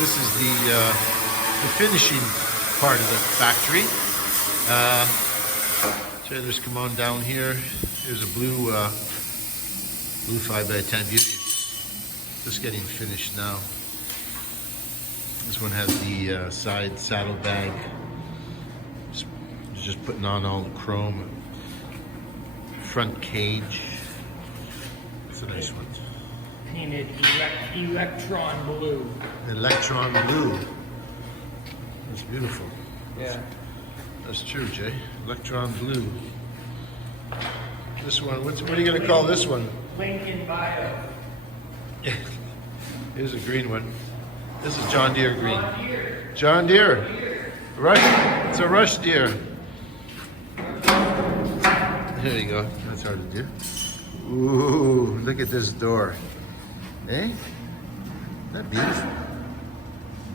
This is the finishing part of the factory. Trailers come on down here. Here's a blue 5x10 beauty. Just getting finished now. This one has the side saddlebag. Just putting on all the chrome. Front cage. It's a nice one. Painted electron blue. Electron blue. That's beautiful. Yeah. That's true, Jay. Electron blue. This one, what are you going to call this one? Lincoln Bio. Here's a green one. This is John Deere green. John Deere. John Deere. Rush. It's a Rush Deere. There you go. That's hard to do. Ooh, look at this door. Eh? Isn't that beautiful?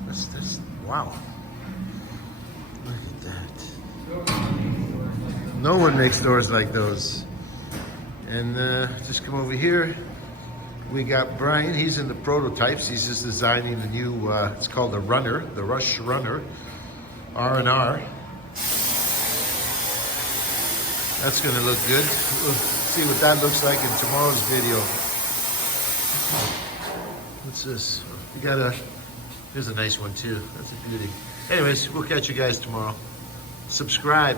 That's wow. Look at that. No one makes doors like those. And just come over here. We got Brian. He's in the prototypes. He's just designing the new. It's called the Runner, the Rush Runner, R&R. That's gonna look good. We'll see what that looks like in tomorrow's video. What's this? We got a. Here's a nice one too. That's a beauty. Anyways, we'll catch you guys tomorrow. Subscribe.